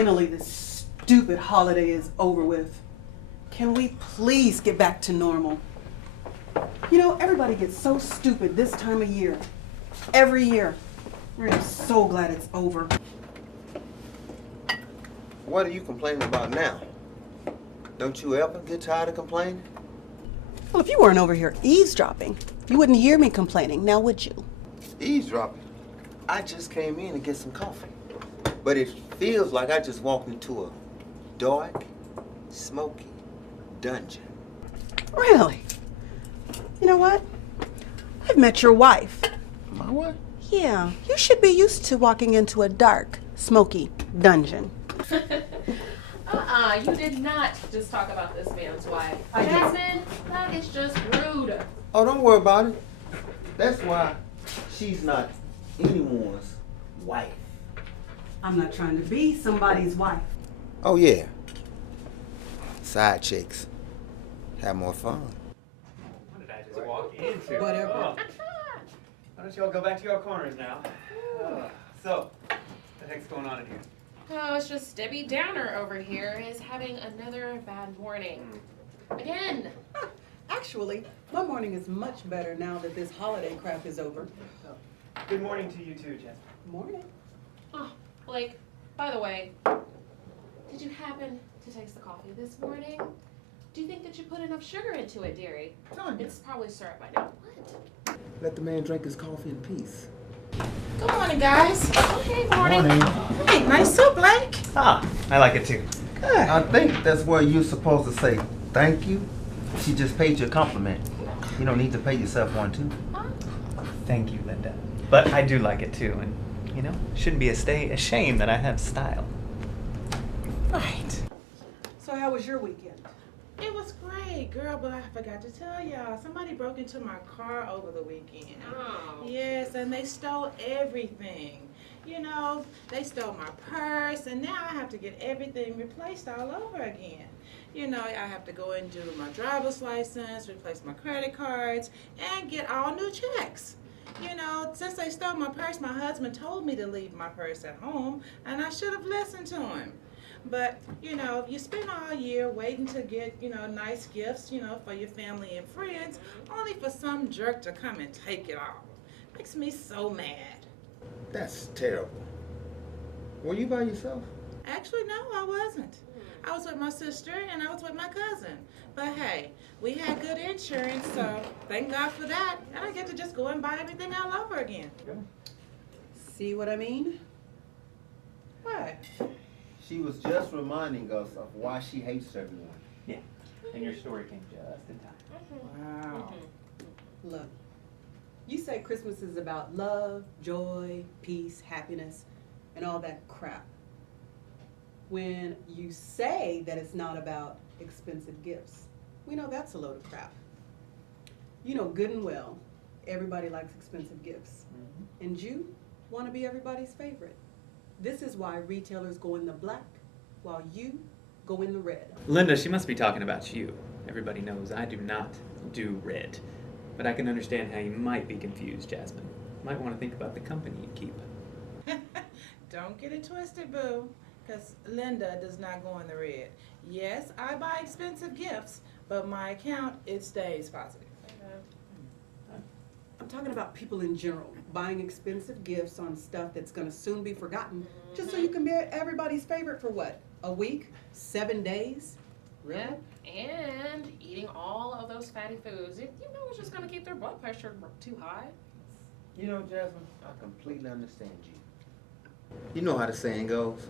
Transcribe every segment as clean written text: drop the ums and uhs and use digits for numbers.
Finally, this stupid holiday is over with. Can we please get back to normal? You know, everybody gets so stupid this time of year. Every year. I'm so glad it's over. What are you complaining about now? Don't you ever get tired of complaining? Well, if you weren't over here eavesdropping, you wouldn't hear me complaining, now would you? Eavesdropping? I just came in to get some coffee. But it feels like I just walked into a dark, smoky dungeon. Really? You know what? I've met your wife. My what? Yeah, you should be used to walking into a dark, smoky dungeon. You did not just talk about this man's wife. I did. Jasmine, that is just rude. Oh, don't worry about it. That's why she's not anyone's wife. I'm not trying to be somebody's wife. Oh, yeah. Side chicks. Have more fun. What did I just walk into? Whatever. Oh. Why don't you all go back to your corners now? So, what the heck's going on in here? Oh, it's just Debbie Downer over here is having another bad morning. Again. Actually, my morning is much better now that this holiday crap is over. Good morning to you too, Jasmine. Morning. Oh, Blake, by the way, did you happen to taste the coffee this morning? Do you think that you put enough sugar into it, dearie? Tanya. It's probably syrup by now. What? Let the man drink his coffee in peace. Good morning, guys. Okay, morning. Hey, nice soup, Blake. Ah, I like it too. Good. I think that's where you're supposed to say thank you. She just paid you a compliment. You don't need to pay yourself one, too. Thank you, Linda. But I do like it too, and you know, shouldn't be a shame that I have style. Right. So how was your weekend? It was great, girl, but I forgot to tell y'all. Somebody broke into my car over the weekend. Oh. Yes, and they stole everything. You know, they stole my purse, and now I have to get everything replaced all over again. You know, I have to go and do my driver's license, replace my credit cards, and get all new checks. You know, since they stole my purse, my husband told me to leave my purse at home, and I should have listened to him. But, you know, you spend all year waiting to get, you know, nice gifts, you know, for your family and friends, only for some jerk to come and take it all. Makes me so mad. That's terrible. Were you by yourself? Actually, no, I wasn't. I was with my sister and I was with my cousin. But hey, we had good insurance, so thank God for that. And I get to just go and buy everything all over again. See what I mean? What? She was just reminding us of why she hates everyone. Yeah, and your story came just in time. Wow. Look, you say Christmas is about love, joy, peace, happiness, and all that crap. When you say that it's not about expensive gifts, we know that's a load of crap. You know good and well, everybody likes expensive gifts. And you want to be everybody's favorite. This is why retailers go in the black, while you go in the red. Linda, she must be talking about you. Everybody knows I do not do red. But I can understand how you might be confused, Jasmine. Might want to think about the company you keep. Don't get it twisted, boo. Because Linda does not go in the red. Yes, I buy expensive gifts, but my account, it stays positive. I'm talking about people in general, buying expensive gifts on stuff that's going to soon be forgotten, just so you can be everybody's favorite for what? A week? 7 days? Really? Yeah, and eating all of those fatty foods. You know it's just going to keep their blood pressure too high. You know, Jasmine, I completely understand you. You know how the saying goes.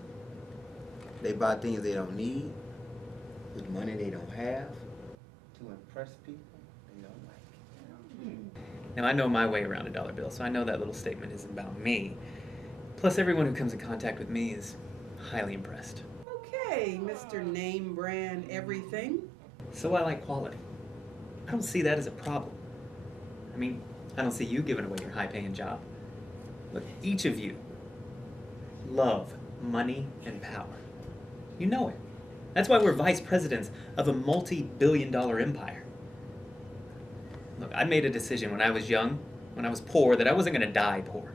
They buy things they don't need with money they don't have to impress people they don't like. Now, I know my way around a dollar bill, so I know that little statement isn't about me. Plus, everyone who comes in contact with me is highly impressed. Okay, Mr. Name Brand Everything. So I like quality. I don't see that as a problem. I mean, I don't see you giving away your high-paying job. Look, each of you love money and power. You know it. That's why we're vice presidents of a multi-billion-dollar empire. Look, I made a decision when I was young, when I was poor, that I wasn't going to die poor.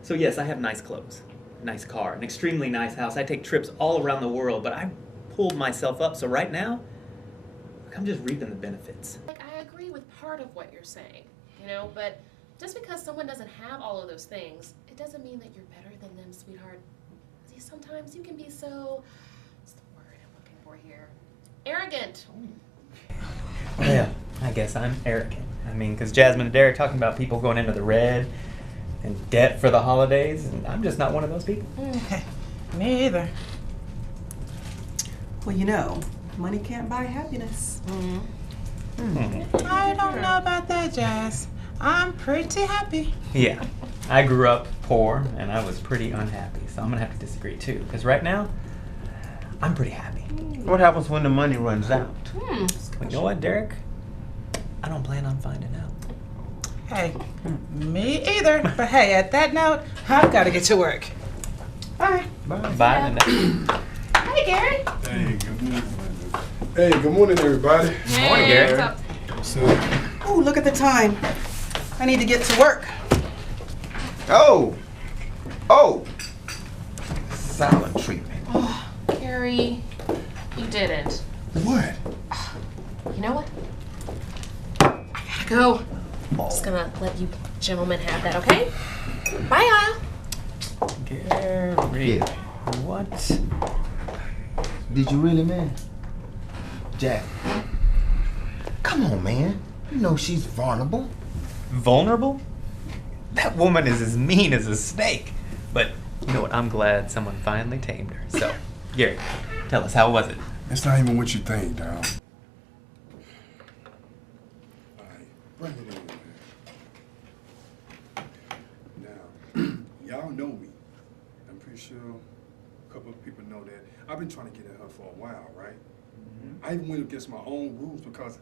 So yes, I have nice clothes. nice car, an extremely nice house. I take trips all around the world, but I pulled myself up. So right now, I'm just reaping the benefits. Like, I agree with part of what you're saying, you know, but just because someone doesn't have all of those things, it doesn't mean that you're better than them, sweetheart. See, sometimes you can be so, what's the word I'm looking for here? Arrogant. Yeah, I guess I'm arrogant. I mean, because Jasmine and Derek talking about people going into the red and debt for the holidays, and I'm just not one of those people. Me either. Well, you know, money can't buy happiness. I don't know about that, Jazz. I'm pretty happy. Yeah, I grew up poor and I was pretty unhappy, so I'm gonna have to disagree too. Because right now, I'm pretty happy. What happens when the money runs out? But you know what, Derek? I don't plan on finding out. Hey, me either. But hey, at that note, I've got to get to work. Bye. Bye, Linda. Hey, Gary. Hey, good morning. Hey, good morning, everybody. Hey, Morning, Gary. what's up? So, Oh, look at the time. I need to get to work. Oh! Silent treatment. Oh, Gary, you didn't. what? You know what? I gotta go. I'm just gonna let you gentlemen have that, okay? Bye, Isle. Gary. Yeah. What? Did you really, man? Jack. Come on, man. You know she's vulnerable. Vulnerable? That woman is as mean as a snake. But you know what? I'm glad someone finally tamed her. So, Gary, tell us, how was it? It's not even what you think, Dom. All right, bring it in, man. Now, y'all know me. I'm pretty sure a couple of people know that. I've been trying to get at her for a while, right? I even went against my own rules because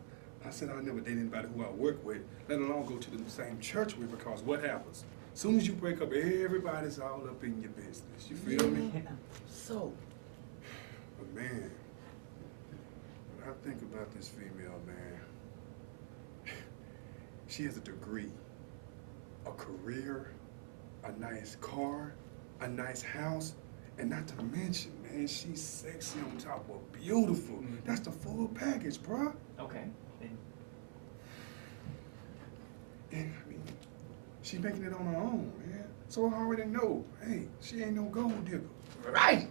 I said I'd never date anybody who I work with, let alone go to the same church with, because what happens? As soon as you break up, everybody's all up in your business. You feel me? So, But man, when I think about this female, man, she has a degree, a career, a nice car, a nice house, and not to mention, man, she's sexy on top of beautiful. That's the full package, bruh. Okay. And I mean, she's making it on her own, man. So I already know, hey, she ain't no gold digger. right.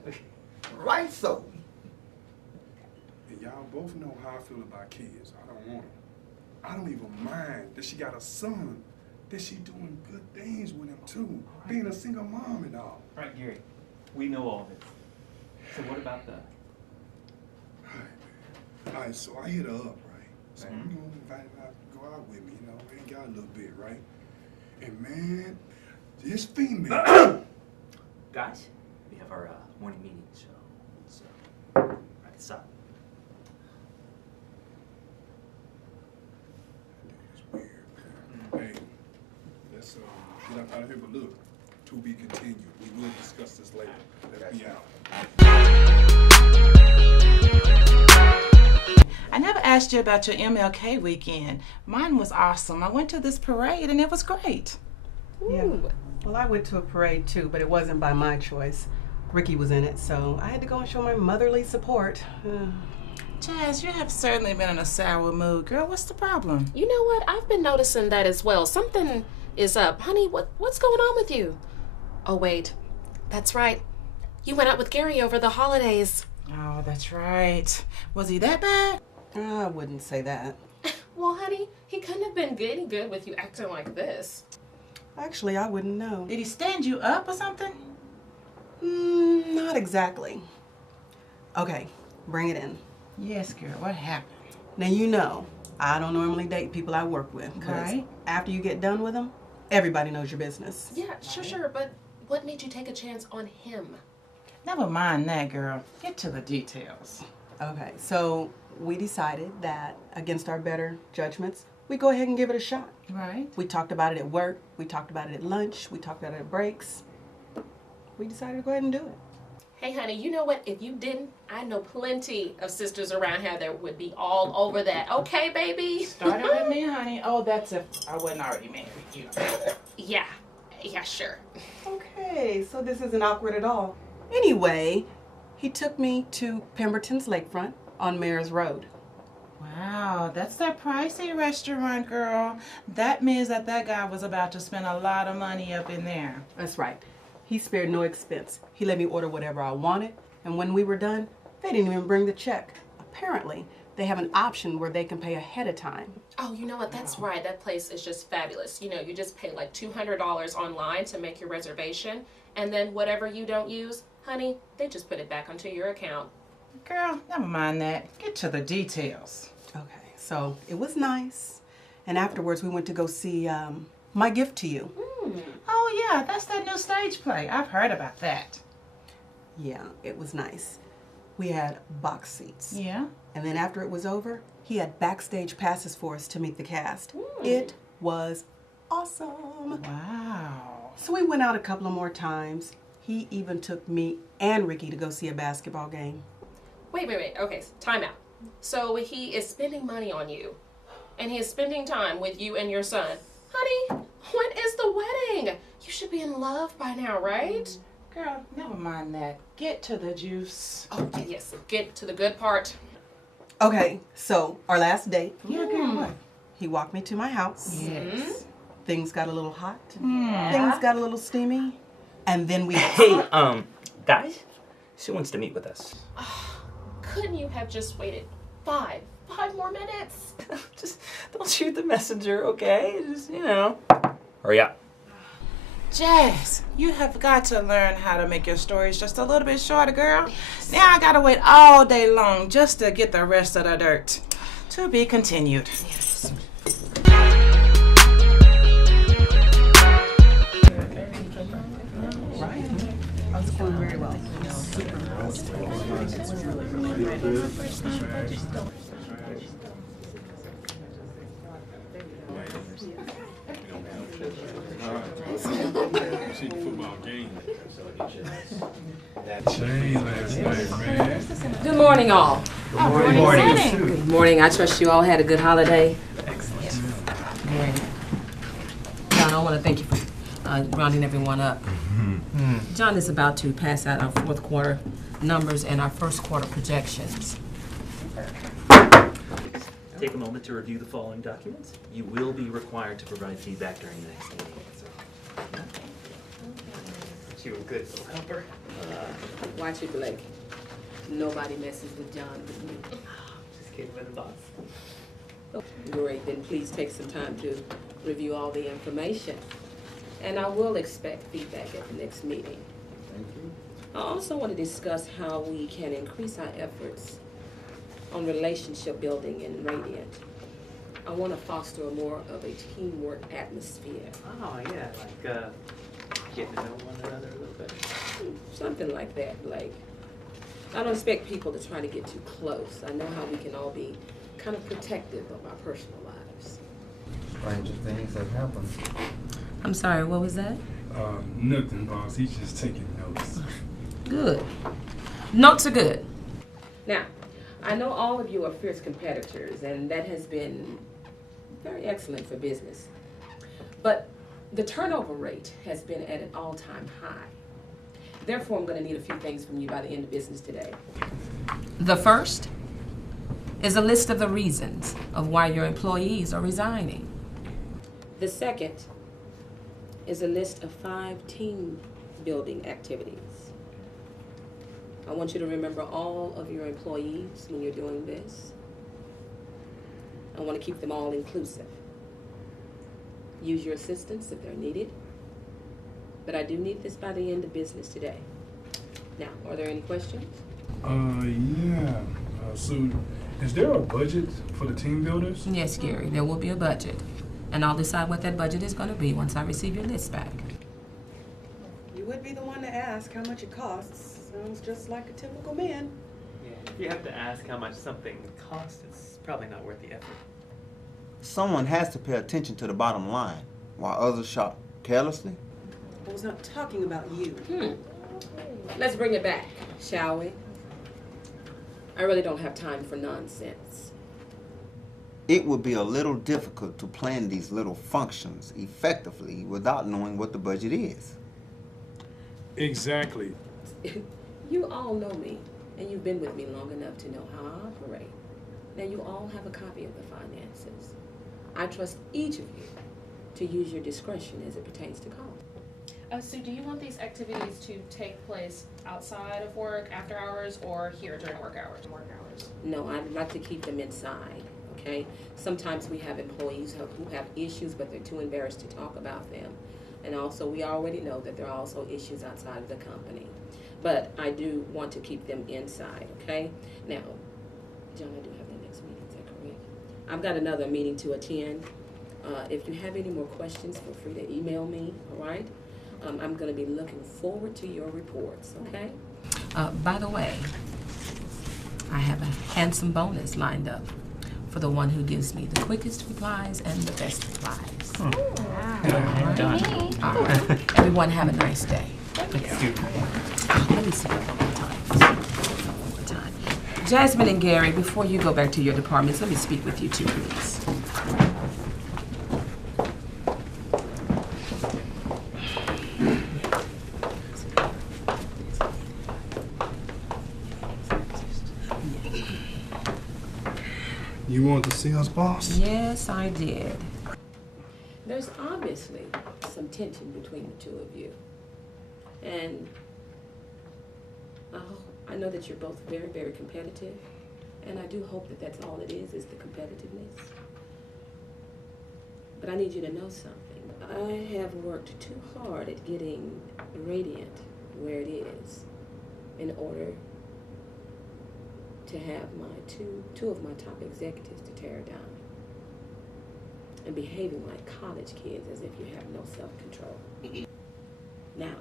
Right so. And y'all both know how I feel about kids. I don't want them. I don't even mind that she got a son, that she doing good things with him too, being a single mom and all. Right, Gary. We know all this. So what about the... All right, so I hit her up, right? So, you know, invited her to go out with me, you know, hang out a little bit, right? And man, this female. Guys, we have our morning meeting, so let's wrap this up. It's weird, man. Hey, let's get up out of here, but look, to be continued. We will discuss this later. Let's be out. I never asked you about your MLK weekend. Mine was awesome. I went to this parade and it was great. Yeah. Well, I went to a parade too, but it wasn't by my choice. Ricky was in it, so I had to go and show my motherly support. Jazz, you have certainly been in a sour mood. Girl, what's the problem? You know what? I've been noticing that as well. Something is up. Honey, what's going on with you? Oh, wait. That's right. You went out with Gary over the holidays. Oh, that's right. Was he that bad? I wouldn't say that. Well, honey, he couldn't have been getting good with you acting like this. Actually, I wouldn't know. Did he stand you up or something? Not exactly. Okay, bring it in. Yes, girl. What happened? Now, you know, I don't normally date people I work with. 'Cause Right. after you get done with them, everybody knows your business. Yeah, sure, but what made you take a chance on him? Never mind that, girl. Get to the details. Okay, so we decided that against our better judgments, we go ahead and give it a shot. Right. We talked about it at work, we talked about it at lunch, we talked about it at breaks. We decided to go ahead and do it. Hey, honey, you know what? If you didn't, I know plenty of sisters around here that would be all over that. Okay, baby? Started with me, honey. Oh, that's if I wasn't already married. You know. Yeah, sure. Okay, Okay, so this isn't awkward at all. Anyway, he took me to Pemberton's Lakefront on Mayor's Road. Wow, that's that pricey restaurant, girl. That means that guy was about to spend a lot of money up in there. That's right. He spared no expense. He let me order whatever I wanted, and when we were done, they didn't even bring the check. Apparently, they have an option where they can pay ahead of time. Oh, you know what? That's right. That place is just fabulous. You know, you just pay like $200 online to make your reservation, and then whatever you don't use, honey, they just put it back onto your account. Girl, never mind that. Get to the details. Okay, so it was nice, and afterwards we went to go see My Gift to You. Oh yeah, that's that new stage play. I've heard about that. Yeah, it was nice. We had box seats. Yeah? And then after it was over, he had backstage passes for us to meet the cast. It was awesome. Wow. So we went out a couple of more times. He even took me and Ricky to go see a basketball game. Wait. Okay, time out. So he is spending money on you, and he is spending time with you and your son. Honey, when is the wedding? You should be in love by now, right? Girl, never mind that. Get to the juice. Oh, yes. Get to the good part. Okay, so our last date, Yeah, girl, what? he walked me to my house. Yes. Things got a little hot. Things got a little steamy. And then we... Hey, guys, she wants to meet with us. Couldn't you have just waited five more minutes? Just don't shoot the messenger, okay? Just, hurry up. Jazz, you have got to learn how to make your stories just a little bit shorter, girl. Now I gotta wait all day long just to get the rest of the dirt. To be continued. Yes. I was going very well. See the football game. Shane last night, man. Good morning, all. Good morning. Good morning. I trust you all had a good holiday. Great. John, I want to thank you for rounding everyone up. John is about to pass out our fourth quarter numbers and our first quarter projections. Take a moment to review the following documents. You will be required to provide feedback during the next meeting. You a good little helper. Watch it, Blake. Nobody messes with John but me. Just kidding with the boss. Great, then please take some time to review all the information. And I will expect feedback at the next meeting. Thank you. I also want to discuss how we can increase our efforts on relationship building in Radiant. I want to foster more of a teamwork atmosphere. Oh, yeah, like, getting to know one another a little bit. Something like that, Blake. I don't expect people to try to get too close. I know how we can all be kind of protective of our personal lives. Stranger things have happened. I'm sorry, what was that? Nothing, boss. He's just taking notes. Good. Notes are good. Now, I know all of you are fierce competitors, and that has been very excellent for business. But the turnover rate has been at an all-time high. Therefore, I'm going to need a few things from you by the end of business today. The first is a list of the reasons of why your employees are resigning. The second is a list of 5 team building activities. I want you to remember all of your employees when you're doing this. I want to keep them all inclusive. Use your assistance if they're needed. But I do need this by the end of business today. Now, are there any questions? Yeah. So, is there a budget for the team builders? Yes, Gary, there will be a budget. And I'll decide what that budget is going to be once I receive your list back. You would be the one to ask how much it costs. Sounds just like a typical man. Yeah, if you have to ask how much something costs, it's probably not worth the effort. Someone has to pay attention to the bottom line, while others shop carelessly. I was not talking about you. Let's bring it back, shall we? I really don't have time for nonsense. It would be a little difficult to plan these little functions effectively without knowing what the budget is. Exactly. You all know me, and you've been with me long enough to know how I operate. Now, you all have a copy of the finances. I trust each of you to use your discretion as it pertains to cost. So do you want these activities to take place outside of work, after hours, or here during work hours? No, I'd like to keep them inside, okay? Sometimes we have employees who have issues, but they're too embarrassed to talk about them. And also, we already know that there are also issues outside of the company. But I do want to keep them inside, okay? Now, John, I do have the next meeting, is that correct? I've got another meeting to attend. If you have any more questions, feel free to email me, all right? I'm gonna be looking forward to your reports, okay? By the way, I have a handsome bonus lined up for the one who gives me the quickest replies and the best replies. Done. All right. Everyone have a nice day. Let's do Let me see one more time. Jasmine and Gary, before you go back to your departments, let me speak with you two, please. You want to see us, boss? Yes, I did. There's obviously some tension between the two of you. And I know that you're both very, very competitive. And I do hope that that's all it is the competitiveness. But I need you to know something. I have worked too hard at getting Radiant where it is in order to have my two of my top executives to tear down and behaving like college kids as if you have no self-control. Now,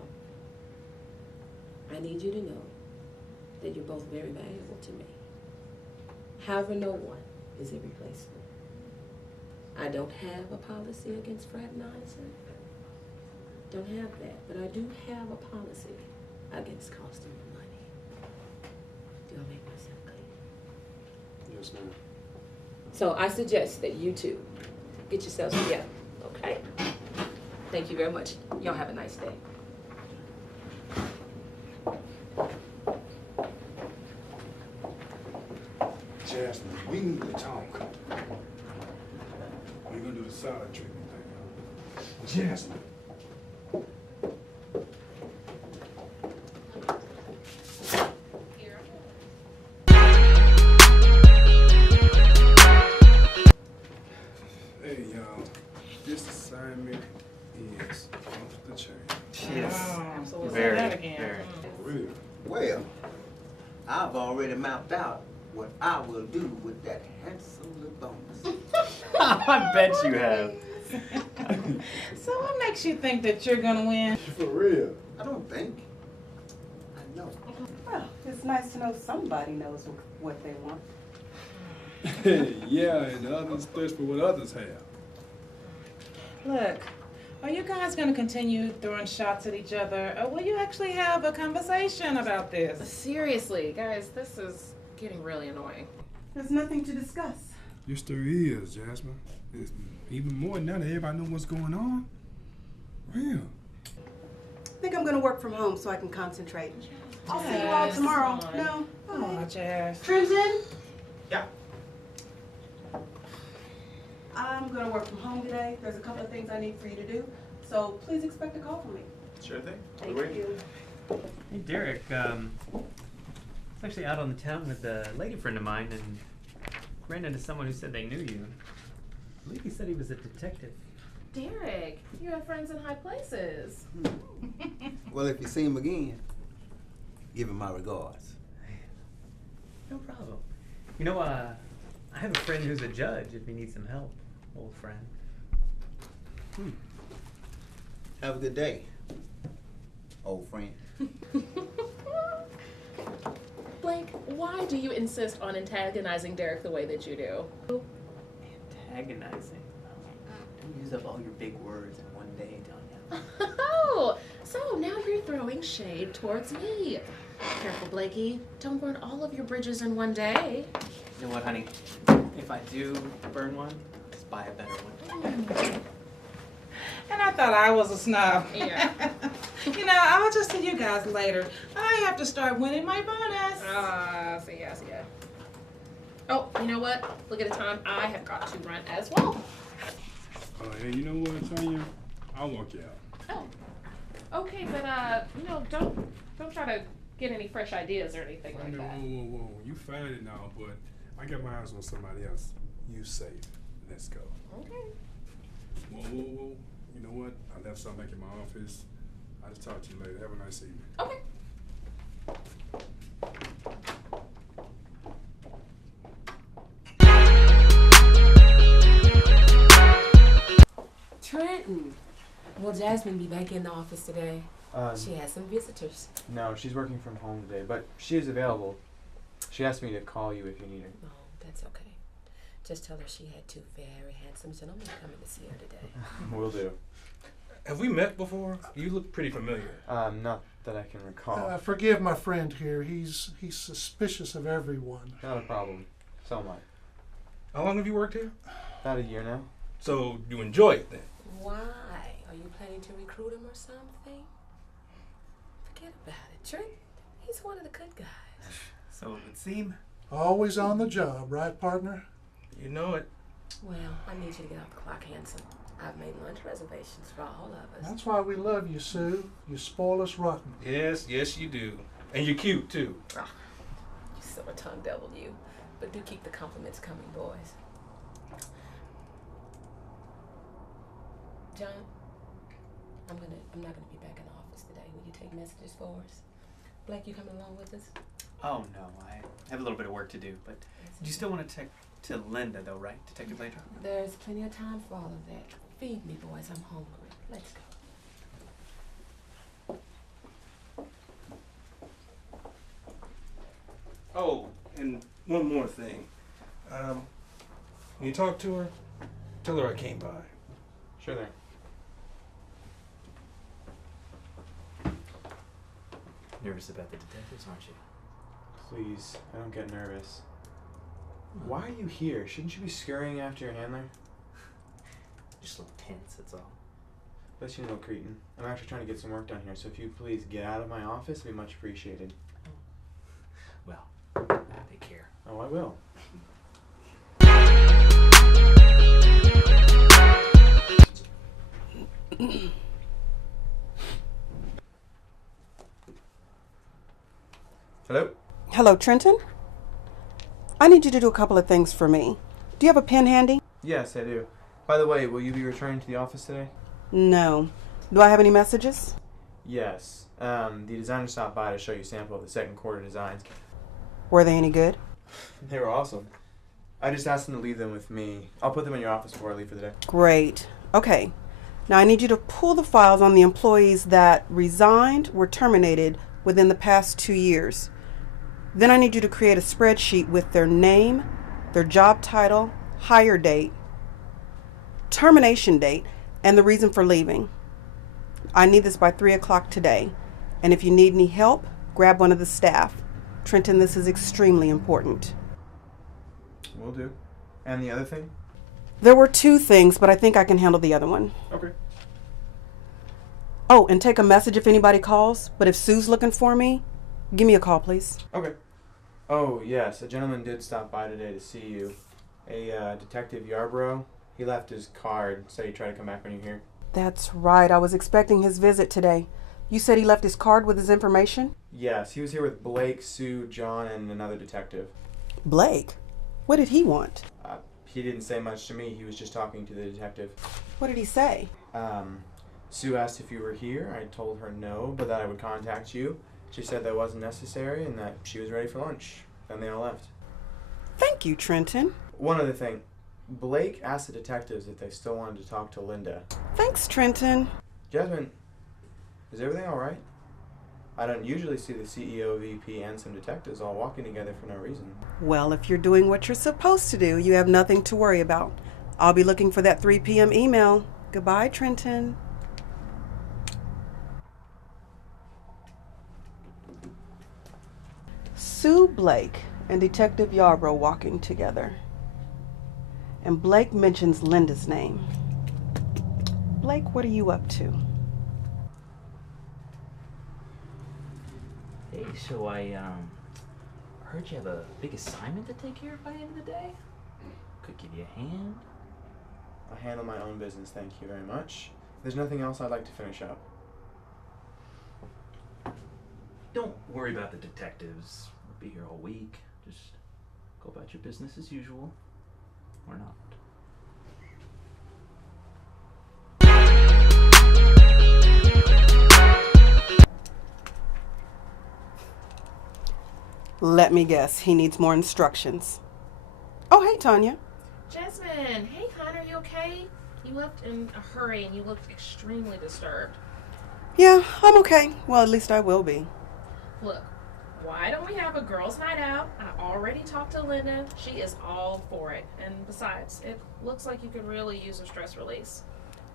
I need you to know that you're both very valuable to me. However, no one is irreplaceable. I don't have a policy against fraternizing. Don't have that, but I do have a policy against costing you money. Do I make myself clear? Yes, ma'am. So I suggest that you two get yourselves together, okay? Thank you very much. Y'all have a nice day. Jasmine, we need to talk. We're gonna do the silent treatment thing, huh? Jasmine. Hey, y'all. This assignment is off the chain. Yes. Absolutely. Very, Say that again. very. For real. Well, I've already mapped out what I will do with that handsome little bonus. I bet you have. So what makes you think that you're gonna win? For real. I don't think. I know. Well, it's nice to know somebody knows what they want. Yeah, and the others thirst for what others have. Look, are you guys gonna continue throwing shots at each other, or will you actually have a conversation about this? Seriously, guys, this is getting really annoying. There's nothing to discuss. Yes, there is, Jasmine. It's even more now that everybody knows what's going on. Real. I think I'm gonna work from home so I can concentrate. I'll see you all tomorrow. Come on. No. Oh, Jazz. Trenton? Yeah. I'm gonna work from home today. There's a couple of things I need for you to do. So please expect a call from me. Sure thing. Thank Wait. you. Hey, Derek, I was actually out on the town with a lady friend of mine and ran into someone who said they knew you. I believe he said he was a detective. Derek, you have friends in high places. Well, if you see him again, give him my regards. No problem. You know, I have a friend who's a judge if you need some help, old friend. Have a good day, old friend. Blake, why do you insist on antagonizing Derek the way that you do? Antagonizing. Don't use up all your big words in one day, Tanya. Oh, so now you're throwing shade towards me. Careful, Blakey. Don't burn all of your bridges in one day. You know what, honey? If I do burn one, just buy a better one. And I thought I was a snob. Yeah. You know, I'll just see you guys later. I have to start winning my bonus. See ya. Oh, you know what? Look at the time. I have got to run as well. Hey, you know what, Tanya? I'll walk you out. Oh, okay, but don't try to get any fresh ideas or anything like that. Whoa. You find it now, but I got my eyes on somebody else. You safe. Let's go. Okay. Whoa. You know what? I left something back in my office. I'll just talk to you later. Have a nice evening. Okay. Trenton, will Jasmine be back in the office today? She has some visitors. No, she's working from home today, but she is available. She asked me to call you if you need her. Oh, that's okay. Just tell her she had two very handsome gentlemen coming to see her today. Will do. Have we met before? You look pretty familiar. Not that I can recall. Forgive my friend here. He's suspicious of everyone. Not a problem. So am I. How long have you worked here? About a year now. So you enjoy it then? Why? Are you planning to recruit him or something? Forget about it, Trent. He's one of the good guys. So it would seem. Always on the job, right, partner? You know it. Well, I need you to get off the clock, handsome. I've made lunch reservations for all of us. That's why we love you, Sue. You spoil us rotten. Yes, you do. And you're cute too. Oh, you silver tongue devil, you. But do keep the compliments coming, boys. John, I'm not gonna be back in the office today. Will you take messages for us? Blake, you coming along with us? Oh no, I have a little bit of work to do, but do you still want to take to Linda though, right? Detective Later? There's plenty of time for all of that. Feed me, boys. I'm hungry. Let's go. Oh, and one more thing. When you talk to her, tell her I came by. Sure thing. Nervous about the detectives, aren't you? Please, I don't get nervous. Why are you here? Shouldn't you be scurrying after your handler? Just a little tense, that's all. Let you know, Cretin. I'm actually trying to get some work done here, so if you please get out of my office, it'd be much appreciated. Well, take care. Oh, I will. Hello? Hello, Trenton? I need you to do a couple of things for me. Do you have a pen handy? Yes, I do. By the way, will you be returning to the office today? No. Do I have any messages? Yes. The designer stopped by to show you a sample of the second quarter designs. Were they any good? They were awesome. I just asked them to leave them with me. I'll put them in your office before I leave for the day. Great. Okay. Now I need you to pull the files on the employees that resigned, were terminated within the past 2 years. Then I need you to create a spreadsheet with their name, their job title, hire date, termination date, and the reason for leaving. I need this by 3 o'clock today. And if you need any help, grab one of the staff. Trenton, this is extremely important. Will do. And the other thing? There were 2 things, but I think I can handle the other one. Okay. Oh, and take a message if anybody calls. But if Sue's looking for me, give me a call, please. Okay. Oh, yes. A gentleman did stop by today to see you. A Detective Yarbrough. He left his card. Said he'd try to come back when you're here. That's right. I was expecting his visit today. You said he left his card with his information? Yes. He was here with Blake, Sue, John, and another detective. Blake? What did he want? He didn't say much to me. He was just talking to the detective. What did he say? Sue asked if you were here. I told her no, but that I would contact you. She said that wasn't necessary and that she was ready for lunch. Then they all left. Thank you, Trenton. One other thing. Blake asked the detectives if they still wanted to talk to Linda. Thanks, Trenton. Jasmine, is everything all right? I don't usually see the CEO, VP, and some detectives all walking together for no reason. Well, if you're doing what you're supposed to do, you have nothing to worry about. I'll be looking for that 3 p.m. email. Goodbye, Trenton. Sue Blake and Detective Yarbrough walking together. And Blake mentions Linda's name. Blake, what are you up to? so I heard you have a big assignment to take care of by the end of the day. Could give you a hand. I handle my own business, thank you very much. There's nothing else I'd like to finish up. Don't worry about the detectives. We'll be here all week. Just go about your business as usual. Or not. Let me guess, he needs more instructions. Oh, hey, Tanya. Jasmine, hey hon, are you okay? You left in a hurry and you looked extremely disturbed. Yeah, I'm okay. Well, at least I will be. Look, why don't we have a girls' night out? I already talked to Linda. She is all for it. And besides, it looks like you could really use a stress release.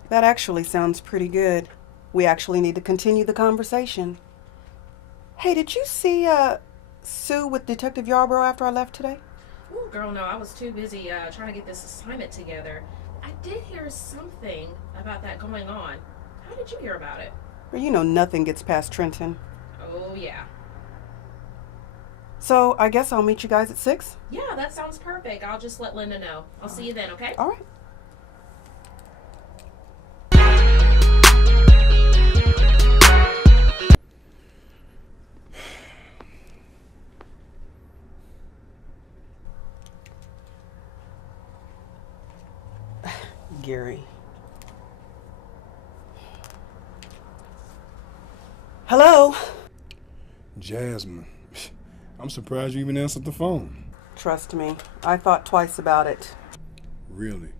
That actually sounds pretty good. We actually need to continue the conversation. Hey, did you see Sue with Detective Yarborough after I left today? Ooh, girl, no, I was too busy trying to get this assignment together. I did hear something about that going on. How did you hear about it? Well, you know nothing gets past Trenton. Oh, yeah. So I guess I'll meet you guys at 6? Yeah, that sounds perfect. I'll just let Linda know. I'll see you then, okay? All right. Gary. Hello? Jasmine, I'm surprised you even answered the phone. Trust me, I thought twice about it. Really?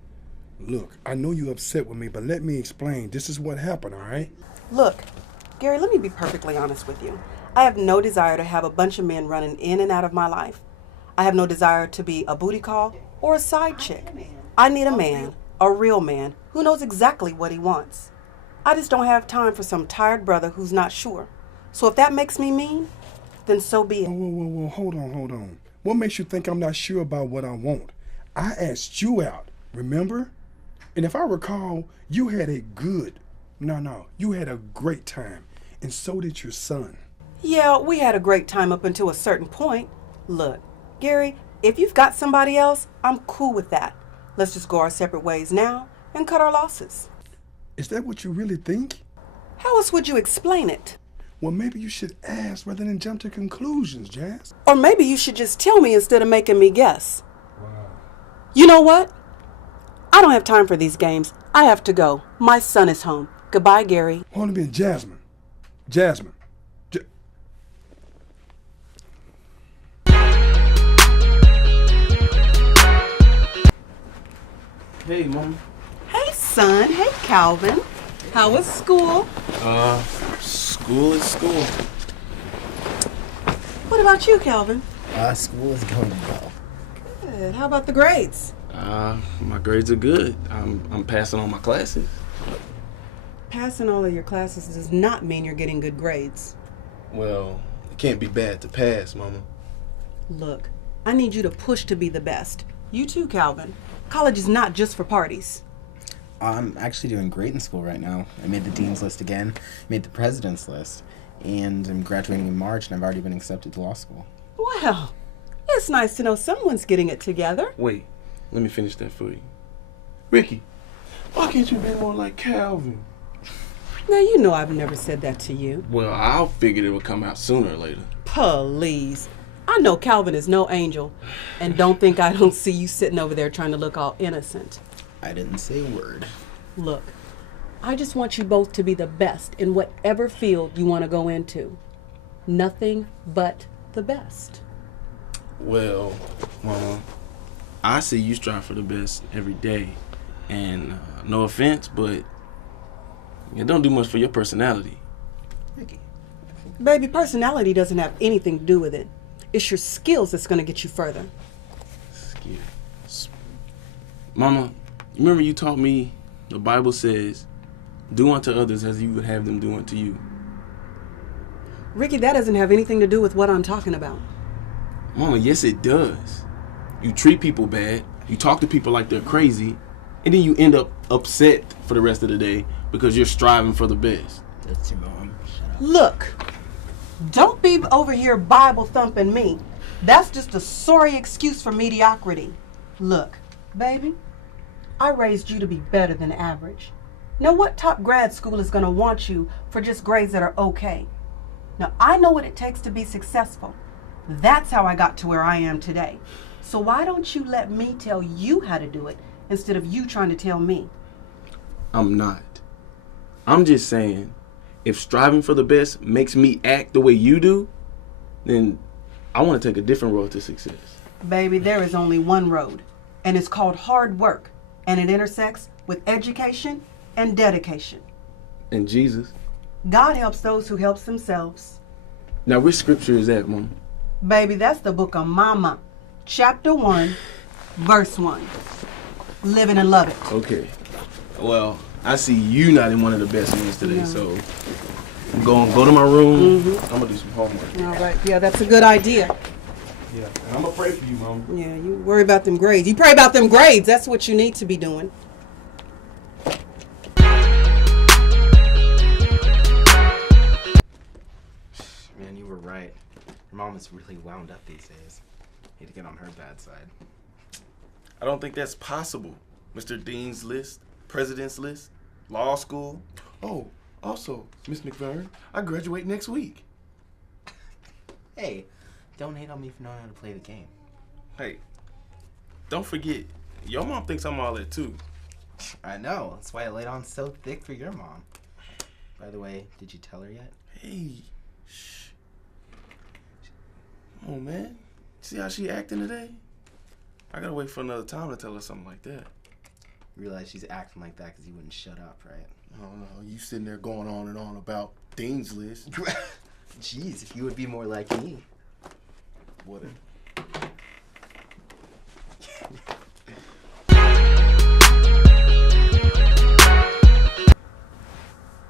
Look, I know you're upset with me, but let me explain. This is what happened, all right? Look, Gary, let me be perfectly honest with you. I have no desire to have a bunch of men running in and out of my life. I have no desire to be a booty call or a side chick. I need a man, a real man, who knows exactly what he wants. I just don't have time for some tired brother who's not sure. So if that makes me mean, then so be it. Whoa, hold on. What makes you think I'm not sure about what I want? I asked you out, remember? And if I recall, you had a you had a great time. And so did your son. Yeah, we had a great time up until a certain point. Look, Gary, if you've got somebody else, I'm cool with that. Let's just go our separate ways now and cut our losses. Is that what you really think? How else would you explain it? Well, maybe you should ask rather than jump to conclusions, Jazz. Or maybe you should just tell me instead of making me guess. Wow. You know what? I don't have time for these games. I have to go. My son is home. Goodbye, Gary. Hold a minute, Jasmine. Jasmine. Hey, Mom. Hey, son. Hey, Calvin. How was school? School is school. What about you, Calvin? School is going well. Good. How about the grades? My grades are good. I'm passing all my classes. Passing all of your classes does not mean you're getting good grades. Well, it can't be bad to pass, Mama. Look, I need you to push to be the best. You too, Calvin. College is not just for parties. I'm actually doing great in school right now. I made the dean's list again, made the president's list, and I'm graduating in March, and I've already been accepted to law school. Well, it's nice to know someone's getting it together. Wait, let me finish that for you. Ricky, why can't you be more like Calvin? Now, you know I've never said that to you. Well, I figured it would come out sooner or later. Please. I know Calvin is no angel, and don't think I don't see you sitting over there trying to look all innocent. I didn't say a word. Look, I just want you both to be the best in whatever field you want to go into. Nothing but the best. Well, Mama, I see you strive for the best every day. And no offense, but it don't do much for your personality. Ricky. Baby, personality doesn't have anything to do with it. It's your skills that's going to get you further. Skills. Mama, remember you taught me the Bible says, do unto others as you would have them do unto you. Ricky, that doesn't have anything to do with what I'm talking about. Mama, yes it does. You treat people bad, you talk to people like they're crazy, and then you end up upset for the rest of the day because you're striving for the best. That's your mom. Shut up. Look, Don't be over here Bible thumping me. That's just a sorry excuse for mediocrity. Look, baby, I raised you to be better than average. Now, what top grad school is going to want you for just grades that are okay? Now, I know what it takes to be successful. That's how I got to where I am today. So why don't you let me tell you how to do it instead of you trying to tell me? I'm not. I'm just saying, if striving for the best makes me act the way you do, then I want to take a different road to success. Baby, there is only one road, and it's called hard work, and it intersects with education and dedication. And Jesus. God helps those who helps themselves. Now, which scripture is that, Mom? Baby, that's the book of Mama, chapter 1, verse 1. Live it and love it. Okay. Well, I see you not in one of the best moods today, so I'm going to go to my room. I'm going to do some homework. All right. Yeah, that's a good idea. Yeah, and I'm going to pray for you, Mom. Yeah, you worry about them grades. You pray about them grades. That's what you need to be doing. Man, you were right. Your mom is really wound up these days. Hate to get on her bad side. I don't think that's possible. Mr. Dean's list, president's list, law school. Oh, also, Miss McFerrin, I graduate next week. Hey, don't hate on me for knowing how to play the game. Hey, don't forget, your mom thinks I'm all that too. I know. That's why I laid on so thick for your mom. By the way, did you tell her yet? Hey, shh. Come on, man. See how she acting today? I gotta wait for another time to tell her something like that. You realize she's acting like that because you wouldn't shut up, right? I don't know. You sitting there going on and on about Dean's list. Jeez, if you would be more like me. Whatever.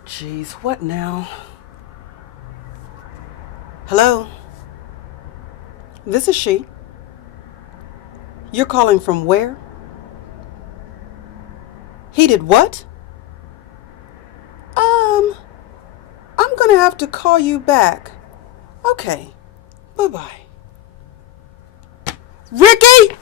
Jeez, what now? Hello? This is she. You're calling from where? He did what? I'm gonna have to call you back. Okay. Bye-bye. Ricky!